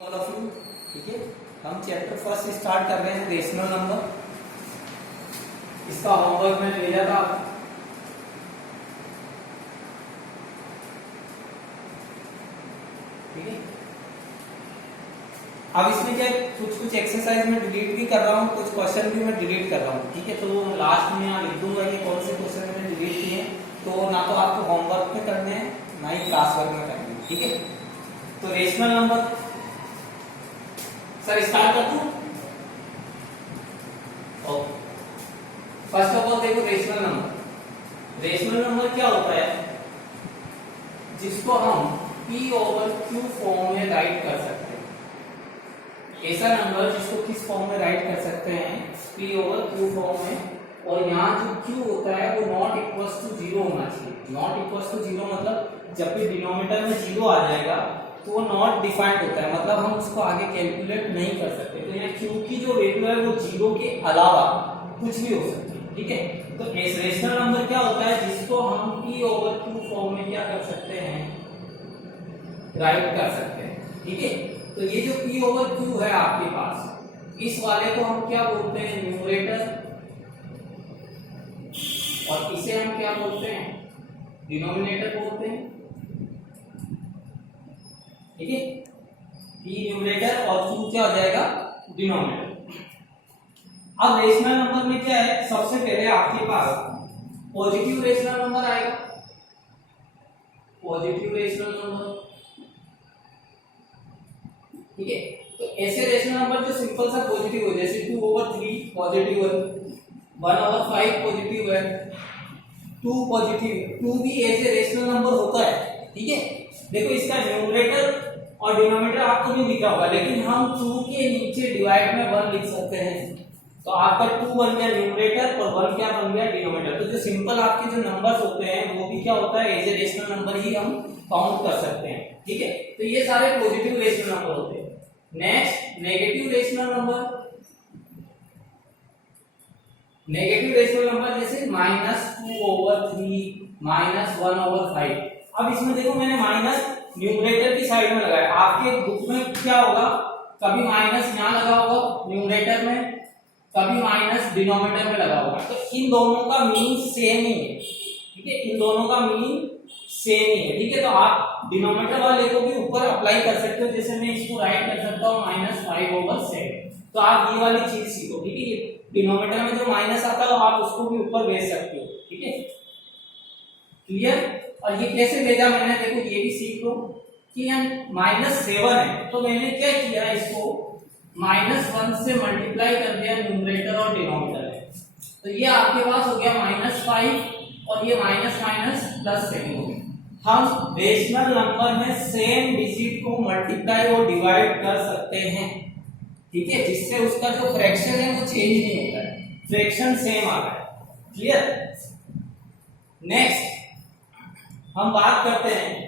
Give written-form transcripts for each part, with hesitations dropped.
All of you. ठीक है, हम चैप्टर फर्स्ट स्टार्ट कर रहे हैं रेशनल नंबर। इसका होमवर्क मैंने भेजा था। ठीक है, अब इसमें क्या कुछ एक्सरसाइज में डिलीट भी कर रहा हूँ, कुछ क्वेश्चन भी मैं डिलीट कर रहा हूँ। ठीक है, तो लास्ट में यहाँ लिख दूंगा ये कौन से क्वेश्चन मैंने डिलीट किए हैं। तो ना तो आपको होमवर्क में करने हैं ना ही क्लास वर्क में करने हैं। ठीक है, तो रेशनल नंबर सर स्टार्ट कर दूं। ओके, फर्स्ट ऑफ ऑल देखो रेशनल नंबर क्या होता है, जिसको हम P ओवर Q फॉर्म में राइट कर सकते हैं। ऐसा नंबर जिसको किस फॉर्म में राइट कर सकते हैं, P ओवर Q फॉर्म में। और यहाँ जो Q होता है वो नॉट इक्वल्स टू जीरो होना चाहिए। नॉट इक्वल्स टू जीरो मतलब जब भी डिनोमिनेटर में जीरो आ जाएगा तो वो नॉट डिफाइंड होता है, मतलब हम उसको आगे कैलकुलेट नहीं कर सकते। तो यहाँ Q की जो वैल्यू है वो जीरो के अलावा कुछ भी हो सकती है। ठीक है, तो रेशनल नंबर क्या होता है, जिसको हम P ओवर Q फॉर्म में क्या कर सकते हैं, राइट कर सकते हैं। ठीक है, तो ये जो P ओवर Q है आपके पास, इस वाले को हम क्या बोलते हैं, न्यूमरेटर, और इसे हम क्या बोलते हैं, डिनोमिनेटर बोलते हैं। ठीक है, P न्यूमरेटर और Q क्या हो जाएगा, डिनोमिनेटर। अब रेशनल नंबर में क्या है, सबसे पहले आपके पास पॉजिटिव रेशनल नंबर आएगा। पॉजिटिव रेशनल नंबर, ठीक है, तो ऐसे रेशनल नंबर जो सिंपल सा पॉजिटिव हो, जैसे 2 ओवर 3 पॉजिटिव है, 1 ओवर 5 पॉजिटिव है, 2 पॉजिटिव, 2 भी ऐसे रेशनल नंबर होता है। ठीक है, देखो इसका न्यूमरेटर और डिनोमिनेटर आपको भी लिखा होगा, लेकिन हम 2 के नीचे डिवाइड में 1 लिख सकते हैं। तो आपका 2 बन गया न्यूमरेटर और 1 क्या बन गया, डिनोमिनेटर। तो जो सिंपल आपके जो नंबर्स होते हैं वो भी क्या होता है, एज ए रेशनल नंबर ही हम काउंट कर सकते हैं। ठीक है, तो ये सारे पॉजिटिव रेशनल नंबर होते हैं। Next negative rational number. Negative rational number जैसे -2 ओवर 3, -1 ओवर 5। अब इसमें देखो मैंने माइनस न्यूमरेटर की साइड में लगाया। आपके बुक में क्या होगा, कभी माइनस यहाँ लगा होगा न्यूमरेटर में, कभी माइनस डिनोमिनेटर में लगा होगा। तो इन दोनों का मीन सेम ही है। ठीक है, इन दोनों का मीन सेम ही है। ठीक है, तो आप डिनोमिनेटर वाले को भी ऊपर अप्लाई कर सकते हो। जैसे मैं इसको राइट कर सकता हूँ -5 ओवर 7। तो आप ये वाली चीज सीखो। ठीक है, डिनोमिनेटर में जो माइनस आता है आप उसको भी ऊपर भेज सकते हो। ठीक है, क्लियर। और ये कैसे भेजा मैंने, देखो ये भी सीख लो कि यहाँ -7 है, तो मैंने क्या किया, इसको -1 से मल्टीप्लाई कर दिया न्यूमरेटर और डिनोमिनेटर में। तो ये आपके पास हो गया -5 और ये माइनस माइनस प्लस 7 हो गया। हम रेशनल नंबर में सेम डिजिट को मल्टीप्लाई और डिवाइड कर सकते हैं। ठीक है, जिससे उसका जो फ्रैक्शन है वो चेंज नहीं होता है, फ्रैक्शन सेम आता है। क्लियर। नेक्स्ट हम बात करते हैं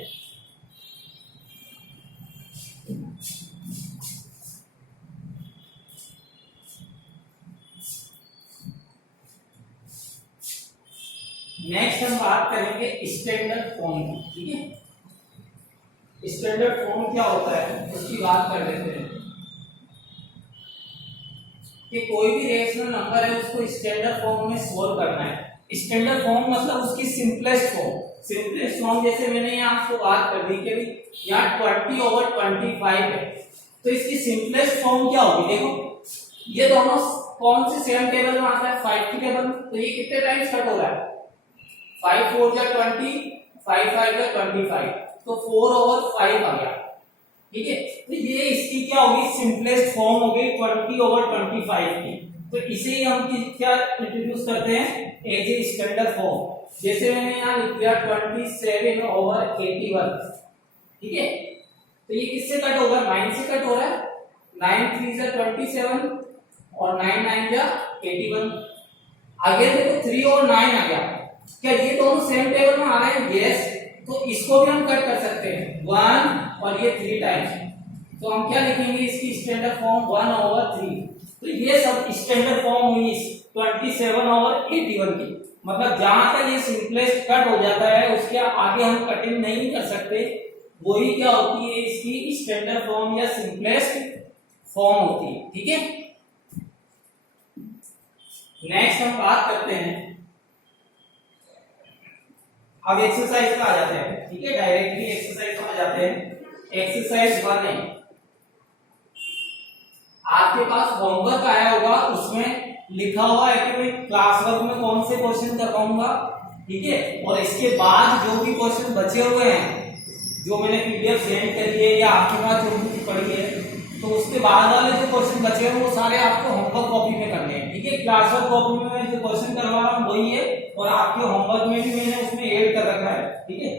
नेक्स्ट हम बात करेंगे स्टैंडर्ड फॉर्म की। ठीक है, स्टैंडर्ड फॉर्म क्या होता है उसकी बात कर लेते हैं कि कोई भी रेशनल नंबर है उसको स्टैंडर्ड फॉर्म में सोल्व करना है। स्टैंडर्ड फॉर्म मतलब उसकी सिंपलेस्ट फॉर्म। सिंपलेस्ट फॉर्म जैसे मैंने यहाँ आपको बात कर दी कि यहाँ 20 ओवर 25 है, तो इसकी सिंपलेस्ट फॉर्म क्या होगी, देखो ये दोनों कौन से सेम टेबल में आता है, 5 की टेबल। तो ये कितने टाइम्स कट हो रहा है, 5 4 जा 20, 5 5 जा 25, तो 4 ओवर 5 आ गया। ठीक है, तो ये इसकी क्या होगी, सिंपलेस्ट फॉर्म होगी 20 ओवर 25 की। तो इसे ही हम क्या इंट्रोड्यूस करते हैं, एज ए स्टैंडर्ड फॉर्म। जैसे मैंने यहाँ लिख दिया 27 ओवर 81। ठीक है, तो ये किससे कट होगा, 9 से कट हो रहा है। 9 3 जा 27 और 9 9 जा 81। आगे देखो 3 और 9 आ गया। क्या ये दोनों सेम टेबल में आ रहे हैं, यस। तो इसको भी हम कट कर सकते हैं 1 और ये 3 टाइम्स। तो हम क्या लिखेंगे इसकी स्टैंडर्ड फॉर्म 1 ओवर 3। तो ये सब स्टैंडर्ड फॉर्म हुई 27 ओवर 81 की। मतलब जहां तक ये सिंपलेस्ट कट हो जाता है उसके आगे हम कटिंग नहीं कर सकते। वही क्या होती है इसकी स्टैंडर्ड फॉर्म या सिंपलेस्ट फॉर्म होती है। ठीक है, नेक्स्ट हम बात करते हैं, अब एक्सरसाइज पे आ जाते हैं। ठीक है, डायरेक्टली एक्सरसाइज पे आ जाते हैं। एक्सरसाइज 1 है, आपके पास होमवर्क आया होगा, उसमें लिखा हुआ है कि मैं क्लास वर्क में कौन से क्वेश्चन करवाऊंगा। ठीक है, और इसके बाद जो भी क्वेश्चन बचे हुए हैं, जो मैंने पीडीएफ सेंड करी है या आपके पास जो भी पड़ी है, तो उसके बाद वाले जो क्वेश्चन बचे हैं वो सारे आपको होमवर्क कॉपी में करने हैं। ठीक है, क्लास वर्क कॉपी में मैं जो क्वेश्चन करवा रहा हूँ वही है, और आपके होमवर्क में भी मैंने उसमें ऐड कर रखा है। ठीक है,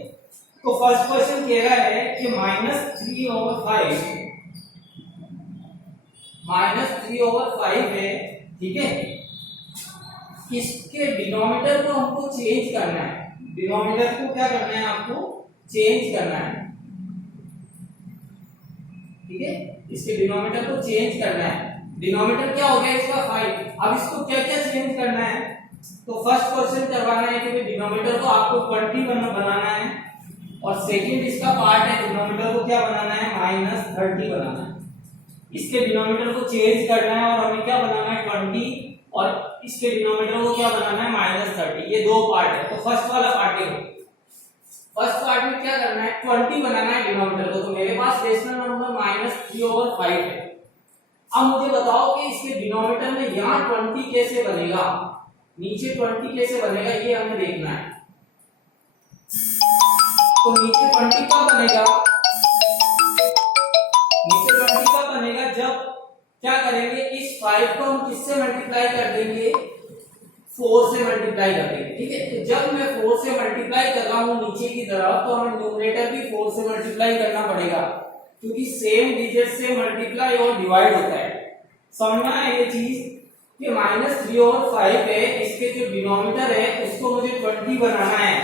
तो फर्स्ट क्वेश्चन कह रहा है कि -3/5 है। ठीक है, इसके डिनोमिनेटर को हमको चेंज करना है। डिनोमिनेटर को क्या करना है, आपको चेंज करना है। ठीक है, इसके डिनोमिनेटर को चेंज करना है। डिनोमिनेटर क्या हो गया इसका 5। अब इसको क्या क्या चेंज करना है, तो फर्स्ट क्वेश्चन करवाना है कि डिनोमिनेटर को आपको 20 बनाना है, और सेकंड इसका पार्ट है डिनोमिनेटर को क्या बनाना है, -30 बनाना है। इसके डिनोमिनेटर को चेंज करना है और हमें क्या बनाना है 20, और इसके डिनोमिनेटर को क्या बनाना है -30। ये दो पार्ट है। तो फर्स्ट वाला पार्ट देखो, फर्स्ट पार्ट में क्या करना है 20 बनाना है डिनोमिनेटर को। तो मेरे पास रेशनल नंबर -3/5 है। अब मुझे बताओ कि इसके डिनोमिनेटर में यहाँ 20 कैसे बनेगा, नीचे 20 कैसे बनेगा, ये हमें देखना है। तो नीचे 20 कब बनेगा, नीचे 20 कब बनेगा, जब क्या करेंगे, इस 5 को हम किससे मल्टीप्लाई कर देंगे, 4 से मल्टीप्लाई कर देंगे। ठीक है, तो जब मैं 4 से मल्टीप्लाई कर रहा हूँ नीचे की तरफ, तो हमें न्यूमरेटर भी 4 से मल्टीप्लाई करना पड़ेगा, क्योंकि सेम डिजिट से मल्टीप्लाई और डिवाइड होता है। समझना है ये चीज कि -3/5 है, इसके जो डिनोमिनेटर है उसको मुझे 20 बनाना है।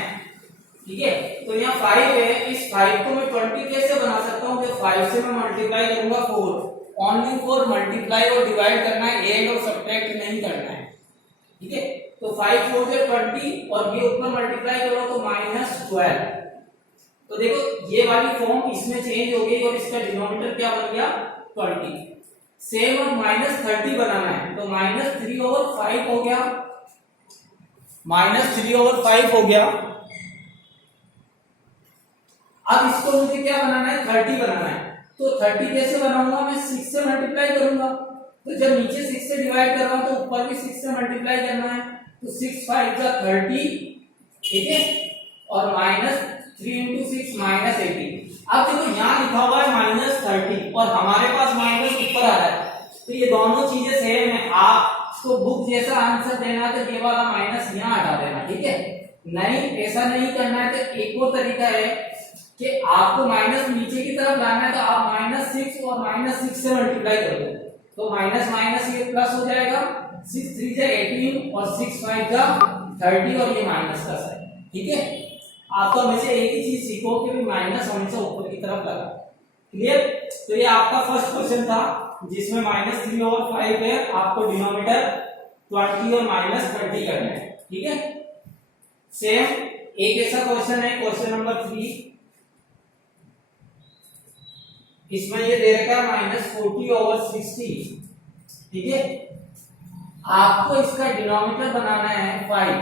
ठीक है, तो यहाँ 5 है, इस 5 को मैं 20 कैसे बना सकता हूँ, जब 5 से मैं मल्टीप्लाई करूंगा 4, ओनली फॉर मल्टीप्लाई और डिवाइड करना है, ऐड और सब्ट्रैक्ट नहीं करना है। ठीक है, तो 5 4 से 20 और ये ऊपर मल्टीप्लाई करो तो -12। तो देखो ये वाली फॉर्म इसमें चेंज हो गई और इसका डिनोमिनेटर क्या बन गया 20। सेम अब -30 बनाना है, तो -3/5 हो गया, -3/5 हो गया। अब इसको मुझे क्या बनाना है 30 बनाना है। तो 30 कैसे बनाऊंगा, मैं 6 से मल्टीप्लाई करूंगा। तो जब नीचे 6 से डिवाइड कर रहा हूं तो ऊपर भी 6 से मल्टीप्लाई करना है, तो 6 5 जा 30। ठीक है, और -3 × 6 -18। अब देखो यहाँ लिखा हुआ है -30 और हमारे पास माइनस ऊपर आ रहा है, तो ये दोनों चीजें सेम है। आपको बुक जैसा आंसर देना तो ये वाला माइनस यहाँ हटा देना। ठीक है, नहीं ऐसा नहीं करना है तो एक और तरीका है कि आपको माइनस नीचे की तरफ लाना है, तो आप -6 और -6 से मल्टीप्लाई कर दो, तो माइनस माइनस ये प्लस हो जाएगा, 6 3 जा 18 और 6 5 जा 30 और ये माइनस का साइन। ठीक है, आप तो हमेशा एक ही चीज सीखो कि माइनस हमेशा ऊपर की तरफ लगा। क्लियर, तो ये आपका फर्स्ट क्वेश्चन था जिसमें -3/5 है, आपको डिनोमिनेटर 20 और -30 करना है। ठीक है, सेम एक ऐसा क्वेश्चन है, क्वेश्चन नंबर 3, इसमें ये दे रखा है -40/60। ठीक है, आपको इसका डिनोमिनेटर बनाना है 5।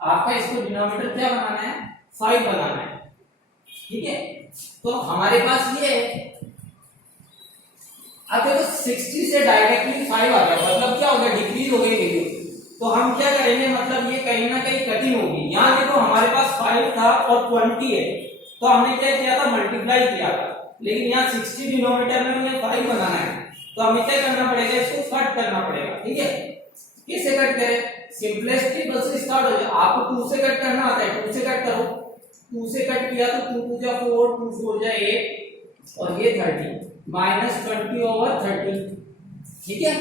आपका इसको डिनोमिनेटर क्या बनाना है 5 बनाना है। ठीक है, तो हमारे पास ये है। अब देखो 60 से डायरेक्टली 5 आ गया, मतलब क्या हो गया, डिक्रीज हो गई वैल्यू। तो हम क्या करेंगे, मतलब ये कहीं ना कहीं कटिंग होगी। यहाँ देखो हमारे पास 5 था और 20 है, तो हमने क्या किया था मल्टीप्लाई किया था, लेकिन यहाँ 60 डिनोमिनेटर में हमें 5 बनाना है, तो हमें क्या करना पड़ेगा, इसको कट करना पड़ेगा। ठीक है, कैसे कट करें, सिंपलेस्ट टेबल से स्टार्ट हो जाए। आपको 2 से कट करना आता है, 2 से कट करो। 2 से कट किया तो 2 2 जा 4, 2 4 जा 8 और ये 30, -20/30। ठीक है,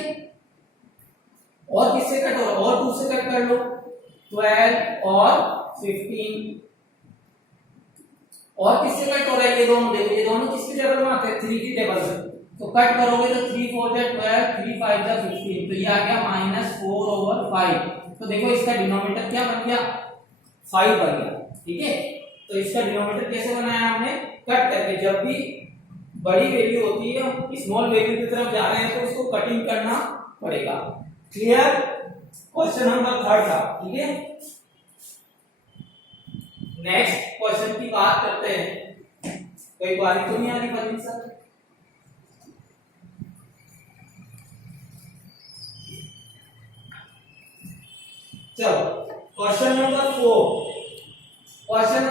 और किससे कट हो रहा, और 2 से कट कर लो, 12 और 15। और किससे कट हो रहा है, ये दोनों देखो, ये दोनों किसकी टेबल में आते हैं 3 की टेबल में। तो कट करोगे तो 3 4 जा 12, 3 5 जा 15, तो ये आ गया -4/5। तो देखो इसका डिनोमिनेटर क्या बन गया 5 बन गया। ठीक है, तो इसका डिनोमिनेटर कैसे बनाया हमने, कट करके। जब भी बड़ी वैल्यू होती है स्मॉल वैल्यू की तरफ जा रहे हैं तो उसको कटिंग करना पड़ेगा। क्लियर? क्वेश्चन नंबर 3 था। ठीक है, नेक्स्ट क्वेश्चन की बात करते हैं। कोई बारी तो नहीं आ रही परवीन सर? चलो क्वेश्चन नंबर 4। क्वेश्चन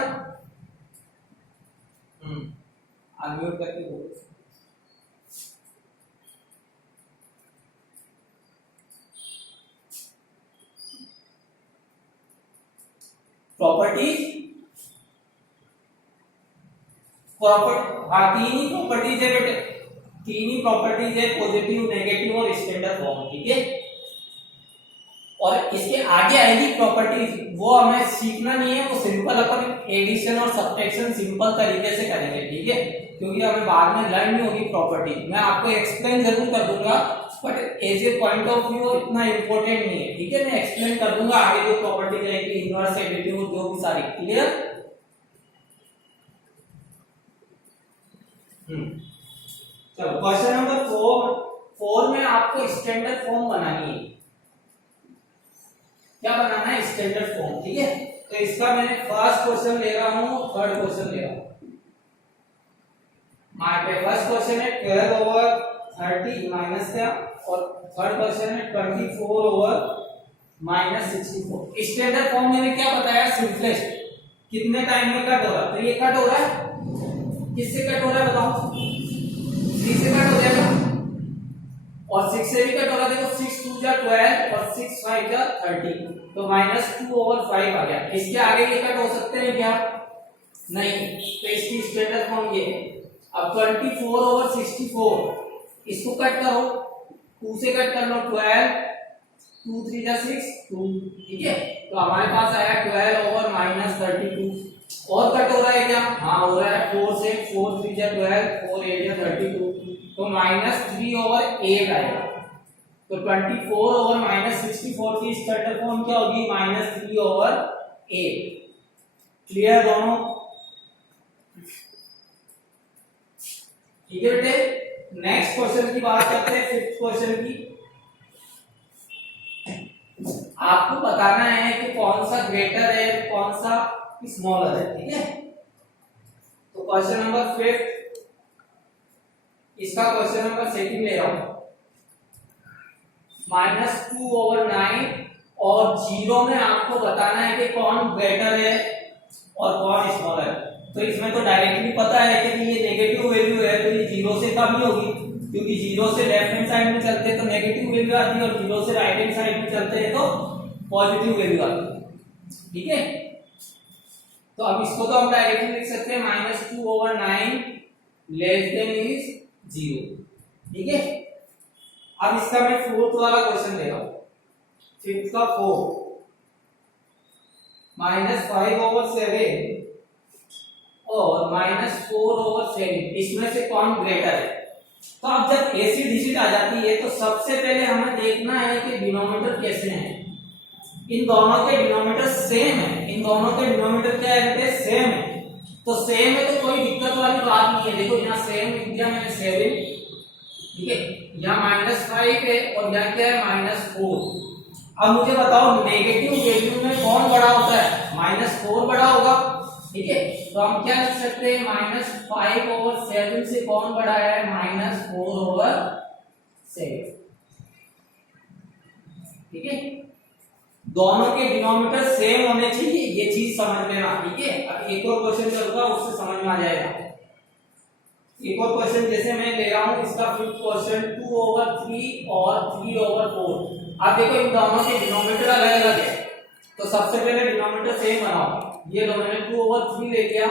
अनम्यूट करके बोलो। प्रॉपर्टीज, हाँ तीन ही प्रॉपर्टीज है बेटे, तीन ही प्रॉपर्टीज है, पॉजिटिव, नेगेटिव और स्टैंडर्ड फॉर्म। ठीक है, और इसके आगे आएगी प्रॉपर्टीज, वो हमें सीखना नहीं है, वो सिंपल अपन एडिशन और सब्ट्रैक्शन सिंपल तरीके से करेंगे। ठीक है, क्योंकि हमें बाद में लर्न नहीं होगी प्रॉपर्टी, मैं आपको एक्सप्लेन जरूर कर दूंगा but as a point of view इतना इंपॉर्टेंट नहीं है। ठीक है, मैं एक्सप्लेन कर दूंगा आगे जो प्रॉपर्टी रहेगी, इनवर्स, एडिटिव, जो भी सारी। क्लियर? चलो क्वेश्चन नंबर 4 में आपको स्टैंडर्ड फॉर्म बनानी है। क्या बनाना है? Standard form. ठीक है, तो इसका मैंने फर्स्ट क्वेश्चन ले रहा हूं, थर्ड क्वेश्चन ले रहा हूं। फर्स्ट क्वेश्चन है 12 ओवर 30 माइनस क्या, और थर्ड क्वेश्चन है 24 ओवर माइनस 64। स्टैंडर्ड फॉर्म मैंने क्या बताया? सिंपलेस्ट, कितने टाइम में कट हो रहा है, तो ये कट हो रहा है, किससे कट हो रहा है बताओ? 3 से कट हो जाएगा और 6 से भी कट हो रहा है। देखो 6 2 जा 12 और 6 5 जा 30, तो -2 ओवर 5 आ गया। इसके आगे ये कट हो सकते हैं क्या? नहीं, तो इसकी स्टैंडर्ड फॉर्म ये है। अब 24 ओवर 64 इसको कट करो, 2 से कट कर लो 12, 2 3 जा 6 2। ठीक है, तो हमारे पास आया 12 ओवर -32। और कट हो रहा है क्या? हाँ हो रहा है, 4 से, 4 3 जा 12, 4 8 जा 32, तो -3 ओवर 8 आएगा। तो 24 ओवर -64 की स्टैंडर्ड फॉर्म क्या होगी? -3 ओवर 8। क्लियर दोनों? ठीक है बेटे, नेक्स्ट क्वेश्चन की बात करते हैं, फिफ्थ क्वेश्चन की। आपको बताना है कि कौन सा ग्रेटर है, कौन सा स्मॉलर है। ठीक है, तो क्वेश्चन नंबर 5, इसका क्वेश्चन नंबर 2 ले रहा हूं। -2 ओवर 9 और 0 में आपको बताना है कि कौन ग्रेटर है और कौन स्मॉलर है। तो इसमें तो डायरेक्टली पता है कि ये नेगेटिव वैल्यू है, तो ये 0 से कम ही होगी, क्योंकि 0 से लेफ्ट हैंड साइड में चलते हैं तो नेगेटिव वैल्यू आती है, और 0 से राइट हैंड साइड में चलते हैं तो पॉजिटिव वैल्यू आती है। ठीक है, तो अब इसको तो हम डायरेक्टली लिख सकते हैं -2 ओवर 9 लेस देन इज 0। ठीक है, अब इसका मैं फोर्थ वाला क्वेश्चन दे रहा हूं, फिफ्थ का 4 -5 ओवर 7 और -4 ओवर 7, इसमें से कौन ग्रेटर है। तो अब जब ऐसी डिजिट आ जाती है तो सबसे पहले हमें देखना है कि डिनोमिनेटर कैसे हैं। इन दोनों के डिनोमिनेटर सेम है, इन दोनों के डिनोमिनेटर क्या है? सेम है। तो सेम है तो कोई दिक्कत वाली बात नहीं है। देखो यहाँ सेम लिख दिया मैंने 7, ठीक है, यहाँ -5 है और यहाँ क्या है? -4। अब मुझे बताओ नेगेटिव वैल्यू में कौन बड़ा होता है? -4 बड़ा होगा। ठीक है, तो हम क्या लिख सकते हैं? -5 ओवर 7 से कौन बड़ा है? -4 ओवर 7। ठीक है, दोनों के डिनोमिनेटर सेम होने चाहिए, ये चीज समझ लेना। ठीक है, अब एक और क्वेश्चन चलूंगा, उससे समझ में आ जाएगा। एक और क्वेश्चन जैसे मैं ले रहा हूं, इसका फिफ्थ क्वेश्चन 2 ओवर 3 और 3 ओवर 4। अब देखो इन दोनों के डिनोमिनेटर अलग अलग है, तो सबसे पहले डिनोमिनेटर सेम बनाओ। ये लो मैंने 2 ओवर 3 ले लिया,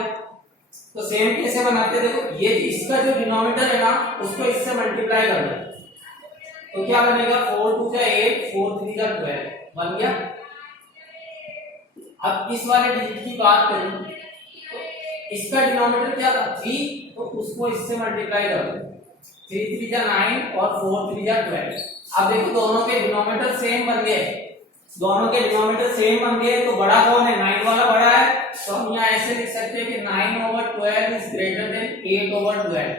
तो सेम कैसे बनाते? देखो ये इसका जो डिनोमिनेटर है ना, उसको इससे मल्टीप्लाई कर लो, तो क्या बनेगा? 4 2 जा 8, 4 3 जा 12 बन गया। अब इस वाले डिजिट की बात करूं तो इसका डिनोमिनेटर क्या था? 3, तो उसको इससे मल्टीप्लाई कर दो, 3 3 जा 9 और 4 3 जा 12। अब देखो दोनों के डिनोमिनेटर सेम बन गए, दोनों के डिनोमिनेटर सेम बन गए, तो बड़ा कौन है? 9 वाला बड़ा है, तो हम यहाँ ऐसे लिख सकते हैं कि 9/12 इज ग्रेटर देन 8/12।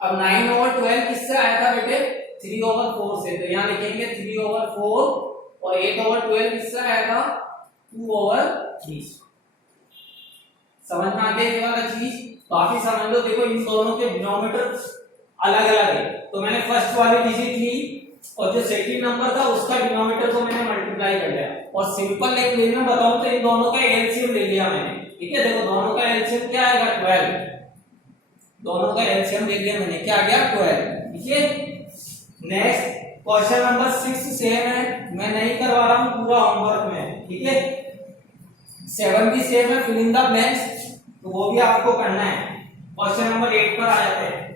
अब 9/12 किससे आया था बेटे? 3/4 से, तो यहाँ लिखेंगे 3/4 और 8/12 किससे आया था? 2/3। समझ में आ गया ये वाला चीज? काफी समझ लो। देखो इन दोनों के डिनोमिनेटर अलग अलग है, तो मैंने फर्स्ट वाली डिजिट ली और जो सेकंड नंबर था उसका डिनोमिनेटर को मैंने मल्टीप्लाई कर लिया, और सिंपल एक वे में बताऊं तो इन दोनों का एलसीएम ले लिया मैंने। ठीक है, देखो दोनों का एलसीएम क्या आएगा? 12। दोनों का एलसीएम ले लिया मैंने, क्या आ गया? 12। ठीक है, नेक्स्ट क्वेश्चन नंबर 6 सेम है, मैं नहीं करवा रहा हूं पूरा होमवर्क में। ठीक है, 7 भी सेम है, फिल इन द ब्लैंक्स, तो वो भी आपको करना है। क्वेश्चन नंबर 8 पर आ जाते हैं।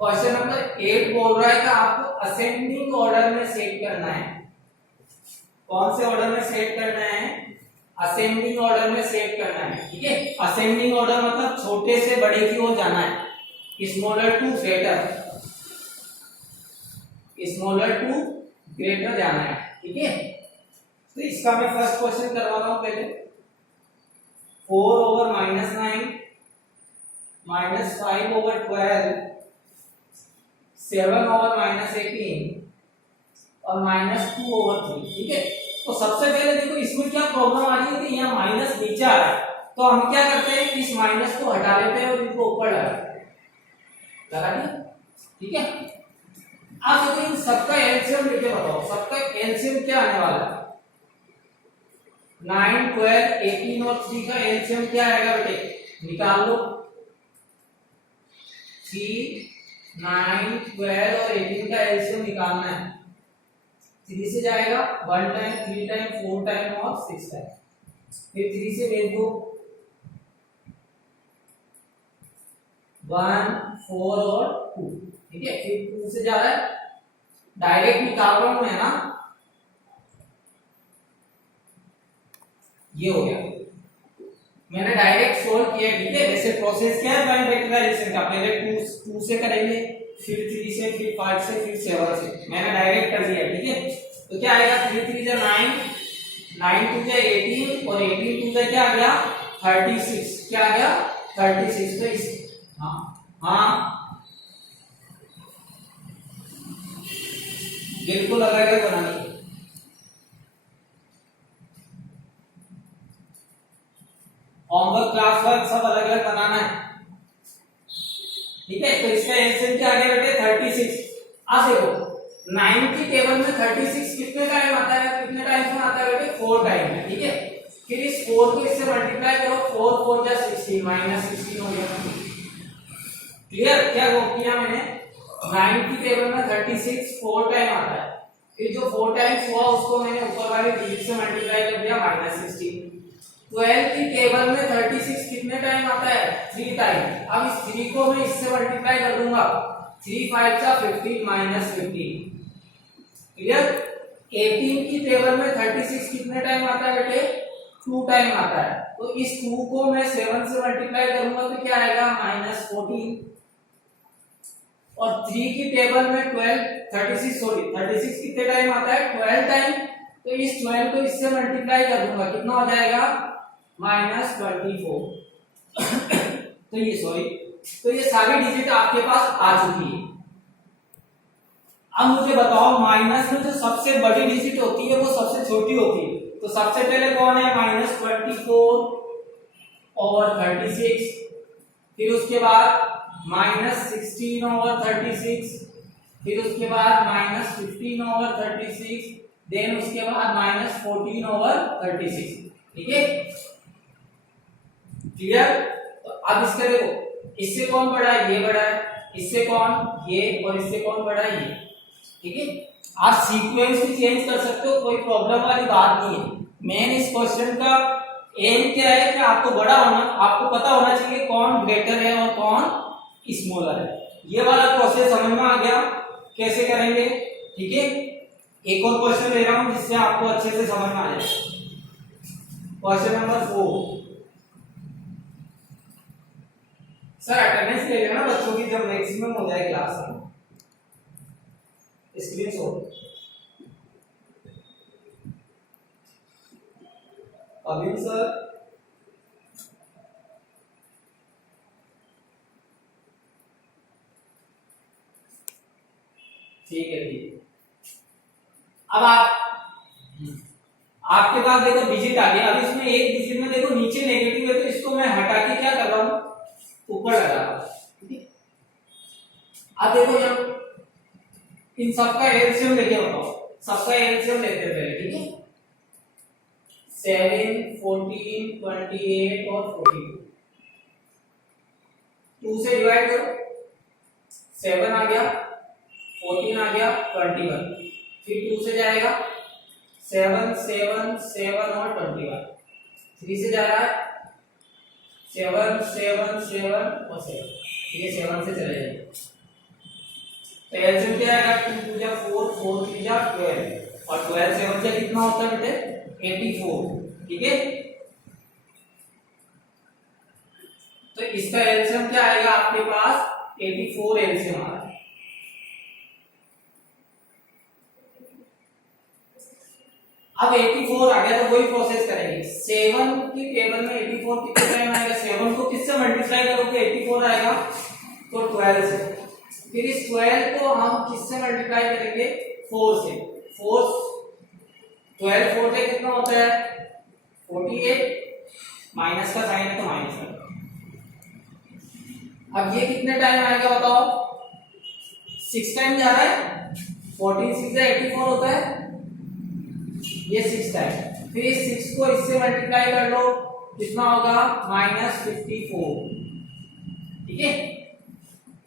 क्वेश्चन नंबर 8 बोल रहा है कि आपको असेंडिंग ऑर्डर में सेट करना है। कौन से ऑर्डर में सेट करना है? असेंडिंग ऑर्डर में सेट करना है। ठीक है, असेंडिंग ऑर्डर मतलब छोटे से बड़े की ओर जाना है, smaller to greater, smaller to greater जाना है। ठीक है, तो इसका मैं फर्स्ट क्वेश्चन करवा रहा हूं पहले। 4/-9 -5/12 7/-18 और -2/3। ठीक है, तो सबसे पहले देखो इसमें क्या प्रॉब्लम आ रही है कि यहाँ माइनस नीचे आ रहा है, तो हम क्या करते हैं कि इस माइनस को हटा लेते हैं और इनको ऊपर लगा दिया। ठीक है, आप देखो इन सबका एलसीएम लेके बताओ, सबका एलसीएम क्या आने वाला है? 9, 12, 18 और 3 का एलसीएम क्या आएगा बेटे? निकाल लो। 3, 9, 12 और 18 का एलसीएम निकालना है। 3 से जाएगा 1 टाइम, 3 टाइम, 4 टाइम और 6 टाइम, फिर 3 से भेज दो 1, 4 और 2। ठीक है, फिर 2 से जा रहा है, डायरेक्ट निकाल रहा हूं मैं ना, ये हो गया, मैंने डायरेक्ट सोल्व किया। ठीक है, वैसे प्रोसेस क्या है बाय फैक्टराइजेशन का? पहले 2 से करेंगे, फिर 3 से, फिर 5 से, फिर 7 से, मैंने डायरेक्ट कर दिया। ठीक है, तो क्या आएगा? 3 3 जा 9, 9 2 जा 18 और 18 2 जा क्या आ गया? 36। क्या आ गया? 36। तो इस हाँ बिल्कुल अलग अलग बनानी है। होमवर्क, क्लास वर्क सब अलग अलग बनाना है। ठीक है, तो इसका एलसीएम क्या आ गया बेटे? 36। अब देखो 9 की टेबल में 36 कितने टाइम आता है? कितने टाइम्स में आता है बेटे? 4 टाइम में। ठीक है, फिर इस 4 को इससे मल्टीप्लाई करो, 4 4 जा 16 -16 हो गया। क्लियर? क्या किया मैंने? 9 की टेबल में 36 4 टाइम आता है, फिर जो 4 टाइम्स हुआ उसको मैंने ऊपर वाले डिजिट से मल्टीप्लाई कर दिया -16। 12 की टेबल में 36 कितने टाइम आता है? 3 टाइम। अब इस 3 को मैं इससे मल्टीप्लाई कर दूंगा, 3 5 जा 15 -15। क्लियर? 18 की टेबल में 36 कितने टाइम आता है बेटे? 2 टाइम आता है, तो इस 2 को मैं 7 से मल्टीप्लाई करूंगा तो क्या आएगा? -14। और 3 की टेबल में 36 कितने टाइम आता है? 12 टाइम, तो इस 12 को इससे मल्टीप्लाई कर दूंगा, कितना हो जाएगा? -24। तो ये सारी डिजिट आपके पास आ चुकी है। अब मुझे बताओ माइनस में जो सबसे बड़ी डिजिट होती है वो सबसे छोटी होती है, तो सबसे पहले कौन है? -24 और 36, फिर उसके बाद -16 और 36, फिर उसके बाद -15 और 36, देन उसके बाद -14 और 36। ठीक है, क्लियर? तो अब इसका देखो, इससे कौन बड़ा है? ये बड़ा है, इससे कौन? ये, और इससे कौन बड़ा है? ये। ठीक है, आप सीक्वेंस भी चेंज कर सकते हो, कोई प्रॉब्लम वाली बात नहीं है। मेन इस क्वेश्चन का एम क्या है कि आपको आपको पता होना चाहिए कौन ग्रेटर है और कौन स्मॉलर है। ये वाला प्रोसेस समझ में आ गया कैसे करेंगे? ठीक है, एक और क्वेश्चन ले रहा हूं जिससे आपको अच्छे से समझ में आ जाए। Question number 4। सर अटेंडेंस ले लेना बच्चों की जब मैक्सिमम हो जाए क्लास में। स्क्रीनशॉट। अभी सर ठीक है ठीक है। अब आपके पास देखो डिजिट आ गया। अब इसमें एक डिजिट में देखो नीचे नेगेटिव है तो इसको मैं हटा के क्या कर रहा हूं, ऊपर लगा रहा हूं, ठीक है। अब देखो जब इन सबका एलसीएम लेके बताओ, सबका एलसीएम लेते हैं पहले, ठीक है। 7 14 28 और 42 2 से डिवाइड करो, 7 आ गया, 14 आ गया, 21 फिर 2 से जाएगा 7 7 7 और 21, 3 से जा रहा है 7 7 7 और 7, ठीक है। 7 से चले जाएंगे तो एलसीएम क्या आएगा, 2 2 जा 4 4 3 जा 12 और 12 7 से कितना होता है बेटे 84, ठीक है। तो इसका एलसीएम क्या आएगा आपके पास 84 एलसीएम आ रहा है। अब 84 आ गया तो वही प्रोसेस करेंगे। 7 की टेबल में 84 कितने टाइम आएगा, 7 को किससे मल्टीप्लाई करोगे 84 आएगा तो 12 से, फिर इस 12 को हम किससे मल्टीप्लाई करेंगे 4 से, 4 12 4 से कितना होता है 48, माइनस का साइन है तो माइनस का। अब ये कितने टाइम आएगा बताओ, 6 टाइम जा रहा है, 14 6 से 84 होता है, ये 6 टाइम, फिर इस 6 को इससे मल्टीप्लाई कर लो कितना होगा -54, ठीक है।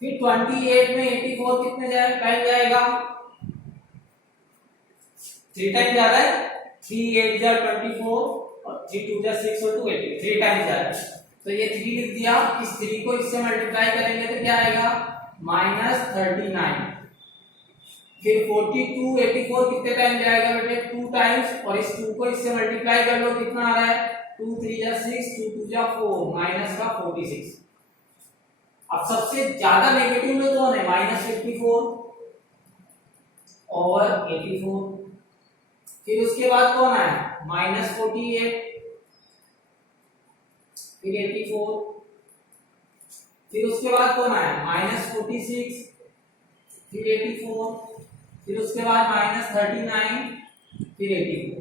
फिर 28 में 84 कितने टाइम जाएगा, 3 टाइम जा रहा है, 3 8 जा 24 और 3 2 जा 6 और 2 8, 3 टाइम जा रहा है तो ये 3 लिख दिया। इस 3 को इससे मल्टीप्लाई करेंगे तो क्या आएगा -39, फिर 42 84 कितने टाइम जाएगा बेटे 2 टाइम्स और इस 2 को इससे मल्टीप्लाई कर लो कितना आ रहा है 2 3 जा 6 2 2 जा 4 माइनस का 46। अब सबसे ज्यादा नेगेटिव में कौन है -54 और 84, फिर उसके बाद कौन आया -48 फिर 84, फिर उसके बाद कौन आया -46 फिर 84, फिर उसके बाद -39 फिर 84।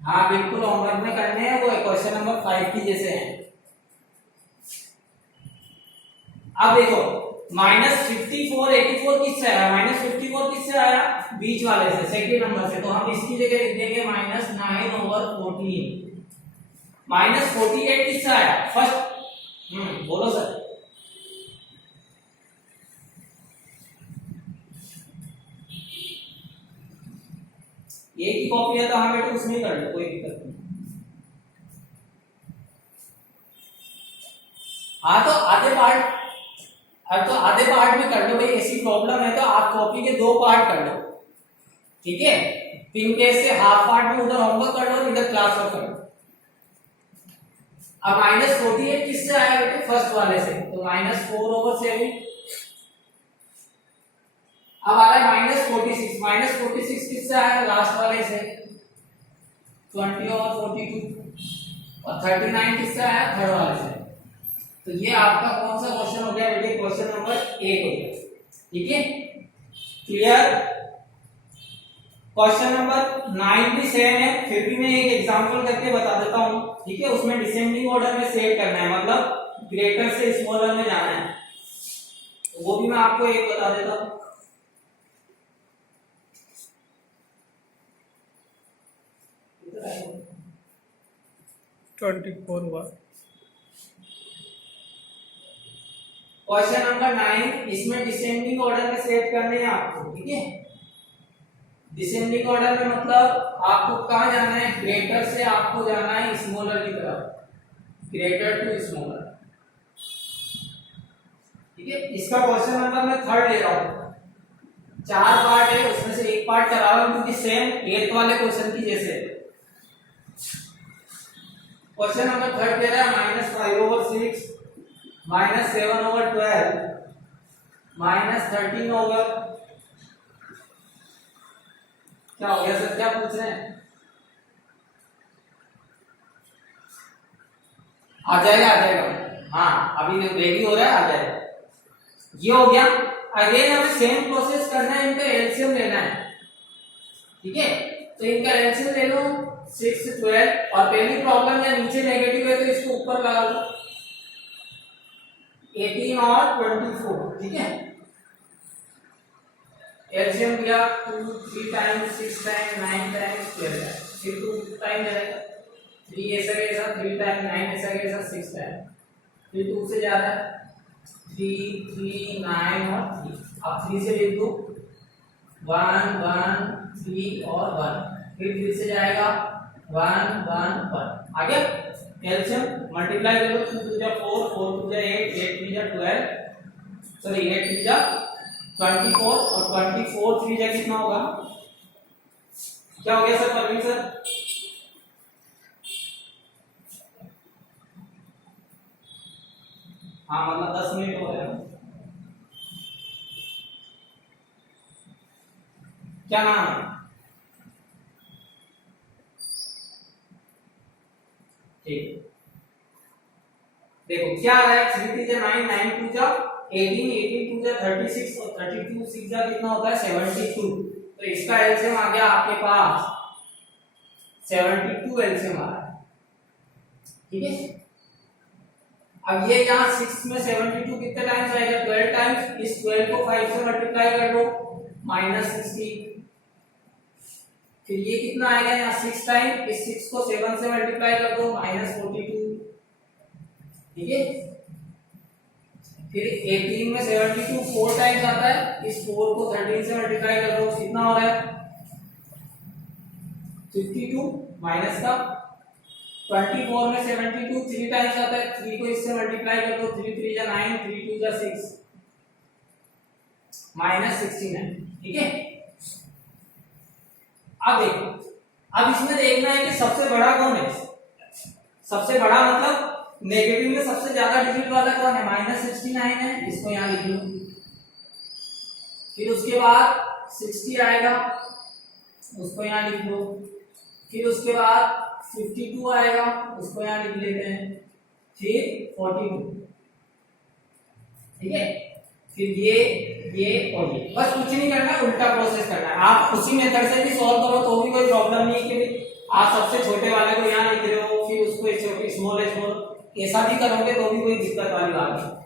हाँ बिल्कुल होमवर्क में करने हैं, वो क्वेश्चन नंबर 5 की जैसे हैं। अब देखो -54 84 किससे आया, -54 किससे आया बीच वाले से, सेकंड नंबर से, तो हम इसकी जगह लिख देंगे -9/14। -48 किससे आया फर्स्ट, बोलो सर। एक ही कॉपी है तो हाँ बेटे उसमें कर लो, कोई दिक्कत नहीं। हाँ तो आधे पार्ट में कर लो भाई, ऐसी प्रॉब्लम है तो आप कॉपी के 2 पार्ट कर लो, ठीक है। इन केस से हाफ पार्ट में उधर होमवर्क कर लो इधर क्लास वर्क कर लो। अब -48 किससे आया बेटे फर्स्ट वाले से, तो -4/7। अब आ रहा है -46 किससे आया लास्ट वाले से 20 और 42 और 39 किससे आया थर्ड वाले से। तो ये आपका कौन सा क्वेश्चन हो गया बेटे, क्वेश्चन नंबर 1 हो गया, ठीक है क्लियर। क्वेश्चन नंबर 9 भी सेम है, फिर भी मैं एक एग्जांपल करके बता देता हूं, ठीक है। उसमें डिसेंडिंग ऑर्डर में सेट करना है, मतलब ग्रेटर से स्मॉलर में जाना है, तो वो भी मैं आपको एक बता देता हूं। क्वेश्चन नंबर 9 इसमें डिसेंडिंग ऑर्डर में सेट करने हैं आपको, ठीक है। डिसेंडिंग ऑर्डर में मतलब आपको कहां जाना है, ग्रेटर से आपको जाना है स्मॉलर की तरफ, ग्रेटर टू स्मॉलर, ठीक है। इसका क्वेश्चन नंबर मैं 3rd ले रहा हूं, 4 पार्ट है उसमें से एक पार्ट करा हुआ है क्योंकि सेम 8th वाले क्वेश्चन की जैसे। क्वेश्चन नंबर 3rd दे रहा है -5/6 -7/12 -13 होगा। क्या हो गया सर, क्या पूछ रहे हैं? आ जाएगा, आ जाएगा। हाँ अभी रेडी हो रहा है, आ जाएगा। ये हो गया। अगेन हमें सेम प्रोसेस करना है, इनका एलसीएम लेना है। ठीक है, तो इनका एलसीएम ले लो 6 12, और पहली प्रॉब्लम या नीचे नेगेटिव है तो इसको ऊपर लगा लो 18 और 24। ठीक है, एलसीएम दिया 2 3 टाइम्स 6 टाइम्स 9 टाइम्स 12 टाइम्स, फिर 2 टाइम जाएगा 3 ऐसा कैसा 3 टाइम 9 ऐसा कैसा 6 टाइम, फिर 2 से जा रहा है 3 3 9 और 3। अब 3 से लिख दो 1 1 3 और 1, फिर से जाएगा 1 1 1। आगे एलसीएम मल्टीप्लाई करो 2 2 जा 4 4 2 जा 8 8 3 जा 12, सॉरी 8 3 जा 24, और 24 3 जा कितना होगा? क्या हो गया सर परवीन सर? हाँ मतलब 10 मिनट हो गया। क्या नाम है? ठीक, देखो क्या आ रहा है 3 3 जा 9 9 2 जा 18 18 2 जा 36, और 32 6 जा कितना होता है 72। तो इसका एलसीएम आ गया आपके पास 72 एलसीएम आ रहा है। ठीक है, अब ये यहाँ 6 में 72 कितने टाइम्स आएगा? 12 टाइम्स। इस 12 को 5 से मल्टीप्लाई कर दो -60, फिर ये कितना आएगा यहाँ 6 टाइम, इस 6 को 7 से मल्टीप्लाई कर दो -42। ठीक है, फिर 18 में 72 4 टाइम्स आता है, इस 4 को 13 से मल्टीप्लाई कर दो, कितना हो रहा है 52 माइनस का 24 में 72 3 टाइम्स आता है, 3 को इससे मल्टीप्लाई कर दो 3 3 जा 9 3 2 जा 6 -69। ठीक है, अब देखो, अब इसमें देखना है कि सबसे बड़ा कौन है। सबसे बड़ा मतलब नेगेटिव में सबसे ज्यादा डिजिट वाला कौन है? -69 है, इसको यहां लिख लो। फिर उसके बाद 60 आएगा, उसको यहां लिख लो। फिर उसके बाद 52 आएगा, उसको यहां लिख लेते हैं। फिर 42। ठीक है, फिर ये और ये, बस कुछ नहीं करना, उल्टा प्रोसेस करना है। आप उसी मेथड से भी सॉल्व करो तो भी कोई प्रॉब्लम नहीं है कि आप सबसे छोटे वाले को यहाँ लिख रहे हो, फिर उसको छोटे स्मॉल ऐसा भी करोगे तो भी कोई दिक्कत वाली बात नहीं।